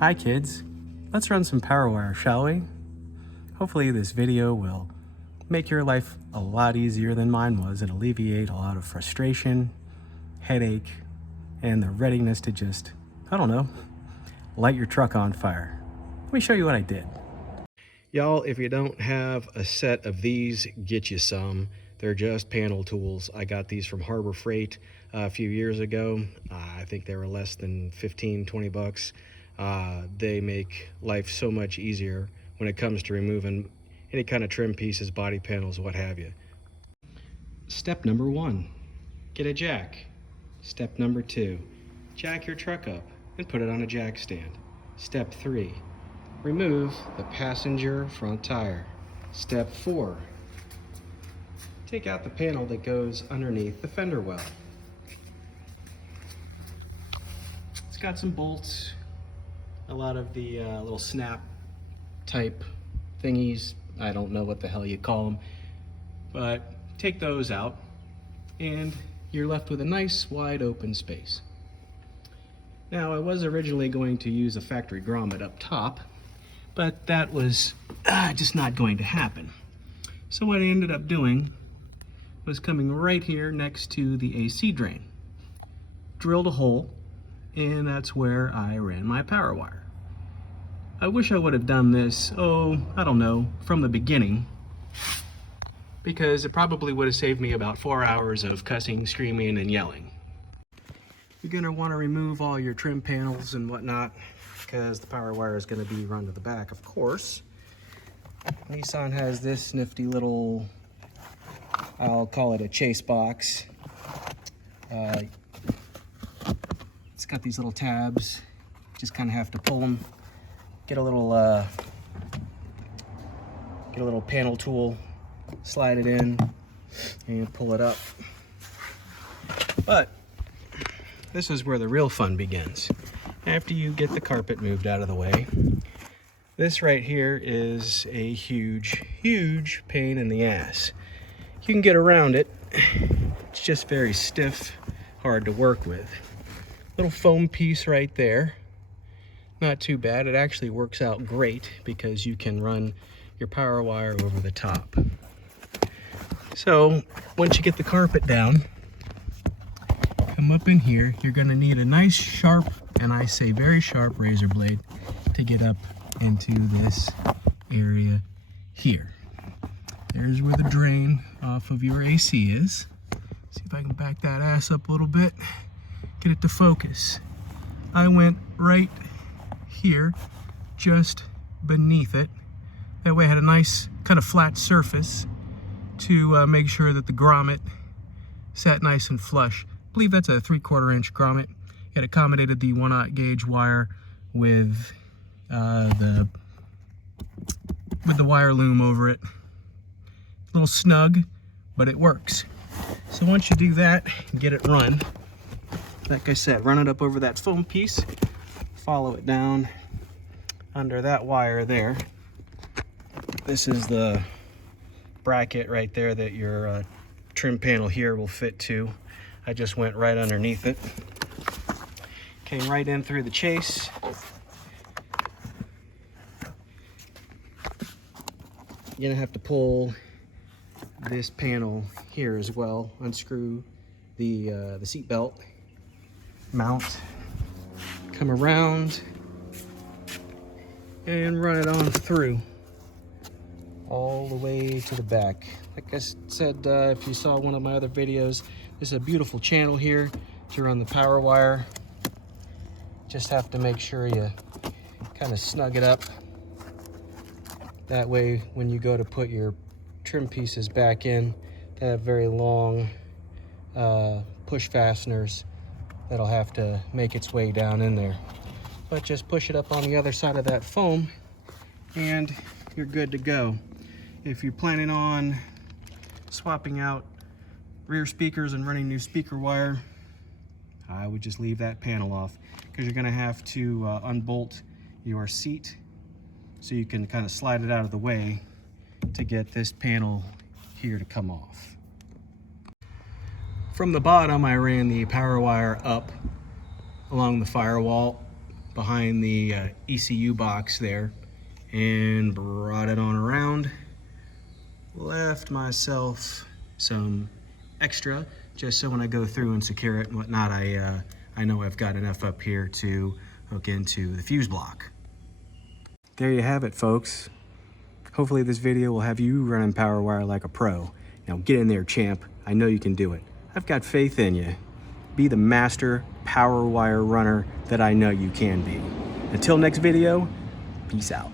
Hi kids, let's run some power wire, shall we? Hopefully this video will make your life a lot easier than mine was and alleviate a lot of frustration, headache, and the readiness to just, I don't know, light your truck on fire. Let me show you what I did. Y'all, if you don't have a set of these, get you some. They're just panel tools. I got these from Harbor Freight a few years ago. I think they were less than 15, 20 bucks. They make life so much easier when it comes to removing any kind of trim pieces, body panels, what have you. Step number 1, get a jack. Step number 2, jack your truck up and put it on a jack stand. Step 3, remove the passenger front tire. Step 4, take out the panel that goes underneath the fender well. It's got some bolts, a lot of the little snap type thingies. I don't know what the hell you call them, but take those out and you're left with a nice wide open space. Now, I was originally going to use a factory grommet up top, but that was just not going to happen. So what I ended up doing was coming right here next to the AC drain. Drilled a hole, and that's where I ran my power wire. I wish I would have done this, I don't know, from the beginning, because it probably would have saved me about 4 hours of cussing, screaming, and yelling. You're gonna wanna remove all your trim panels and whatnot, because the power wire is gonna be run to the back, of course. Nissan has this nifty little, I'll call it a chase box. It's got these little tabs. Just kind of have to pull them. Get a little panel tool, slide it in, and pull it up. But this is where the real fun begins. After you get the carpet moved out of the way, this right here is a huge, huge pain in the ass. You can get around it. It's just very stiff, hard to work with. Little foam piece right there. Not too bad. It actually works out great because you can run your power wire over the top. So once you get the carpet down, come up in here. You're going to need a nice sharp, and I say very sharp, razor blade to get up into this area here. There's where the drain off of your AC is. See if I can back that ass up a little bit, get it to focus. I went right here, just beneath it. That way I had a nice kind of flat surface to make sure that the grommet sat nice and flush. I believe that's a 3/4 inch grommet. It accommodated the 1/0 gauge wire with the wire loom over it. A little snug, but it works. So once you do that, get it run. Like I said, run it up over that foam piece, follow it down under that wire there. This is the bracket right there that your trim panel here will fit to. I just went right underneath it. Came right in through the chase. You're gonna have to pull this panel here as well. Unscrew the seat belt mount, come around and run it on through all the way to the back. Like I said, if you saw one of my other videos, this is a beautiful channel here to run the power wire. Just have to make sure you kind of snug it up. That way when you go to put your trim pieces back in, they have very long push fasteners that'll have to make its way down in there. But just push it up on the other side of that foam and you're good to go. If you're planning on swapping out rear speakers and running new speaker wire, I would just leave that panel off, because you're gonna have to unbolt your seat so you can kind of slide it out of the way to get this panel here to come off. From the bottom, I ran the power wire up along the firewall, behind the ECU box there and brought it on around. Left myself some extra just so when I go through and secure it and whatnot, I know I've got enough up here to hook into the fuse block. There you have it, folks. Hopefully this video will have you running power wire like a pro. Now get in there, champ. I know you can do it. I've got faith in you. Be the master power wire runner that I know you can be. Until next video, peace out.